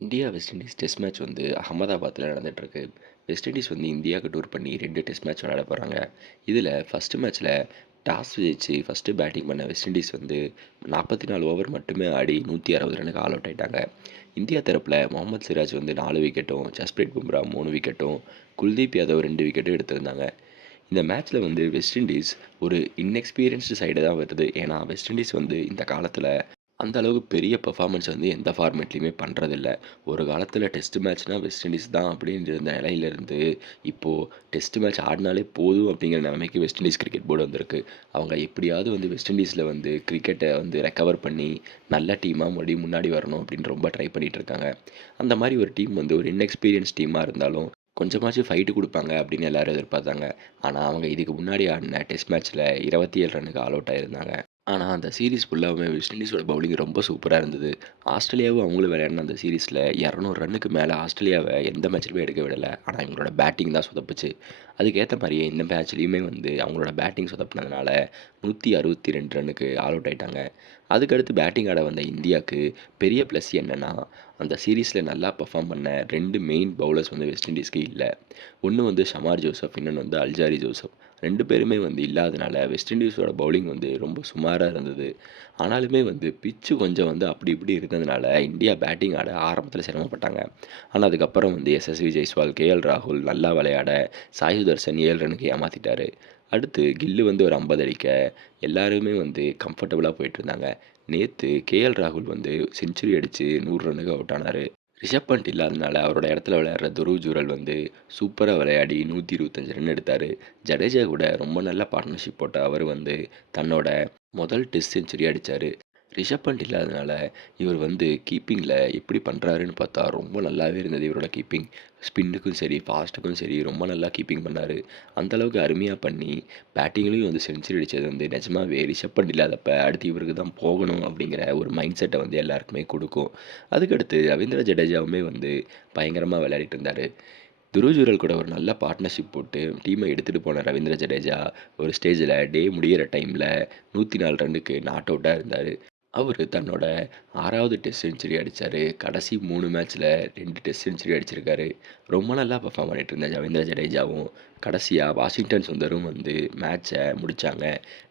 India west Indies test match வந்து அகமதாபாத்தில் நடந்துகிட்ருக்கு. வெஸ்ட் இண்டீஸ் வந்து இந்தியாவுக்கு டூர் பண்ணி 2 டெஸ்ட் மேட்ச் விளையாட போகிறாங்க. இதில் ஃபஸ்ட்டு மேட்ச்சில் டாஸ் ஜெயிச்சு ஃபஸ்ட்டு பேட்டிங் பண்ண வெஸ்ட் இண்டீஸ் வந்து 44 ஓவர் மட்டுமே ஆடி 160 ரனுக்கு ஆல் அவுட் ஆயிட்டாங்க. இந்தியா தரப்பில் முகமது சிராஜ் வந்து 4 விக்கெட்டும், ஜஸ்பிரீத் பும்ரா 3 விக்கெட்டும், குல்தீப் யாதவ் 2 விக்கெட்டும் எடுத்திருந்தாங்க. இந்த மேட்ச்சில் வந்து வெஸ்ட் இண்டீஸ் ஒரு இன்எக்ஸ்பீரியன்ஸ்டு சைடு தான் வருது. ஏன்னா வெஸ்ட் இண்டீஸ் வந்து இந்த காலத்தில் அந்த அளவுக்கு பெரிய பெர்ஃபார்மன்ஸ் வந்து எந்த ஃபார்மேட்லேயுமே பண்ணுறதில்ல. ஒரு காலத்தில் டெஸ்ட் மேட்ச்னால் வெஸ்ட் இண்டீஸ் தான் அப்படின்னு இருந்த நிலையிலேருந்து இப்போது டெஸ்ட் மேட்ச் ஆடினாலே போதும் அப்படிங்கிற நிலைமைக்கு வெஸ்ட் இண்டீஸ் கிரிக்கெட் போர்டு வந்திருக்கு. அவங்க எப்படியாவது வந்து வெஸ்ட் இண்டீஸில் வந்து கிரிக்கெட்டை வந்து ரெக்கவர் பண்ணி நல்ல டீமாக மறுபடியும் முன்னாடி வரணும் அப்படின்னு ரொம்ப ட்ரை பண்ணிகிட்டு இருக்காங்க. அந்த மாதிரி ஒரு டீம் வந்து ஒரு இன்எக்ஸ்பீரியன்ஸ் டீமாக இருந்தாலும் கொஞ்சமாச்சும் ஃபைட்டு கொடுப்பாங்க அப்படின்னு எல்லாரும் எதிர்பார்த்தாங்க. ஆனால் அவங்க இதுக்கு முன்னாடி ஆடின டெஸ்ட் மேட்ச்சில் 27 ரன்னுக்கு ஆல் அவுட் ஆயிருந்தாங்க. ஆனா, அந்த சீரிஸ் ஃபுல்லாவுமே வெஸ்ட் இண்டீஸோட பவுலிங் ரொம்ப சூப்பரா இருந்தது. ஆஸ்திரேலியாவும் அவங்களும் விளையாடின அந்த சீரிஸ்ல 200 ரன்னுக்கு மேல ஆஸ்திரேலியாவ எந்த மேட்ச்லயுமே எடுக்க விடல. ஆனா, இவங்களோட பேட்டிங் தான் சொதப்புச்சு. அதுக்கேத்த மாரியே இந்த மேட்ச்லயுமே வந்து அவங்களோட பேட்டிங் சொதப்புனதுனால 162 ரன்னுக்கு ஆல் அவுட் ஆயிட்டாங்க. அதுக்கடுத்து பேட்டிங் ஆட வந்த இந்தியாக்கு பெரிய ப்ளஸ் என்னன்னா, அந்த சீரிஸ்ல நல்லா பெர்ஃபார்ம் பண்ண 2 மெயின் பவுலர்ஸ் வந்து வெஸ்ட் இண்டீஸ்க்கு இல்ல. ஒண்ணு வந்து ஷமார் ஜோசப், இன்னொன்னு வந்து அல்ஜாரி ஜோசப். 2 பேருமே வந்து இல்லாதனால வெஸ்ட் இண்டீஸோட பவுலிங் வந்து ரொம்ப சுமாரா இருந்தது. ஆனாலுமே வந்து பிட்ச் கொஞ்சம் வந்து அப்படி இப்படி இருந்ததுனால இந்தியா பேட்டிங் ஆட ஆரம்பத்தில சிரமப்பட்டாங்க. ஆனா அதுக்கப்புறம் வந்து எஸ்எஸ்வி ஜெய்ஸ்வால், கேஎல் ராகுல் நல்லா விளையாட சாய் சுதர்சன் 7 ரன்னுக்கு ஏமாத்திட்டாரு. அடுத்து கில்லு வந்து ஒரு 50 அடிக்க எல்லாருமே வந்து கம்ஃபர்டபுளா போயிட்டுருந்தாங்க. நேத்து கேஎல் ராகுல் வந்து செஞ்சுரி அடிச்சு 100 ரன்னுக்கு அவுட் ஆனாரு. ரிஷப் பண்ட் இல்லாதனால அவரோட இடத்துல விளையாடுற துருவ் ஜூரல் வந்து சூப்பரா விளையாடி 125 ரன் எடுத்தாரு. ஜடேஜா கூட ரொம்ப நல்ல பார்ட்னர்ஷிப் போட்ட அவர் வந்து தன்னோட முதல் டெஸ்ட் செஞ்சுரி அடிச்சாரு. ரிஷப் பண்ட் இல்லாதனால இவர் வந்து கீப்பிங்கில எப்படி பண்ணுறாருன்னு பார்த்தா ரொம்ப நல்லாவே இருந்தது இவரோட கீப்பிங். ஸ்பின்னுக்கும் சரி, ஃபாஸ்ட்டுக்கும் சரி ரொம்ப நல்லா கீப்பிங் பண்ணாரு. அந்த அளவுக்கு அருமையா பண்ணி பேட்டிங்லேயும் வந்து செஞ்சுரி அடிச்சது வந்து நிஜமாவே ரிஷப் பண்ட் இல்லாதப்ப அடுத்து இவருக்கு தான் போகணும் அப்படிங்கிற ஒரு மைண்ட் செட்டை வந்து எல்லாருக்குமே கொடுக்கும். அதுக்கடுத்து ரவீந்திர ஜடேஜாவுமே வந்து பயங்கரமா விளையாடிட்டு இருந்தாரு. துருவ் ஜூரல் கூட ஒரு நல்ல பார்ட்னர்ஷிப் போட்டு டீமை எடுத்துகிட்டு போன ரவீந்திர ஜடேஜா ஒரு ஸ்டேஜில் டே முடியிற டைமில் 104 ரன்னுக்கு நாட் அவுட்டாக இருந்தார். அவரு தன்னோட 6வது டெஸ்ட் செஞ்சுரி அடிச்சாரு. கடைசி 3 மேட்ச்ல 2 டெஸ்ட் செஞ்சுரி அடிச்சிருக்காரு. ரொம்ப நல்லா பெர்ஃபார்ம் பண்ணிட்டு இருந்த ரவீந்திர ஜடேஜாவும், கடைசியா வாஷிங்டன் சுந்தரும் வந்து மேட்ச்ச முடிச்சாங்க.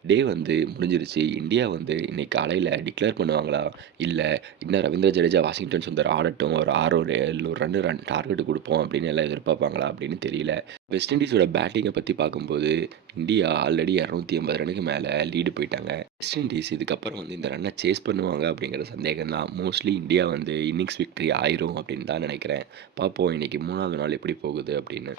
டே வந்து முடிஞ்சிருச்சு. இந்தியா வந்து இன்னைக்கு காலையில டிக்ளேர் பண்ணுவாங்களா? இல்ல இன்னும் ரவீந்திர ஜடேஜா, வாஷிங்டன் சுந்தர் ஆடட்டும். ஒரு 6 ஒரு 7 ரன் டார்கெட் குடுப்போம் அப்படின்னு எல்லாம் எதிர்பார்ப்பாங்களா? அப்படின்னு தெரியல. வெஸ்ட் இண்டீஸோட பேட்டிங்கை பத்தி பார்க்கும்போது, இந்தியா ஆல்ரெடி 280 ரன்னுக்கு மேல லீடு போயிட்டாங்க. வெஸ்ட் இண்டீஸ் இதுக்கப்புறம் வந்து இந்த ரன்னை சேஸ் பண்ணுவாங்க அப்படிங்கிற சந்தேகம் தான். மோஸ்ட்லி இந்தியா வந்து இன்னிங்ஸ் விக்டரி ஆயிரும் அப்படின்னு தான் நினைக்கிறேன். பார்ப்போம் இன்னைக்கு 3வது நாள் எப்படி போகுது அப்படின்னு.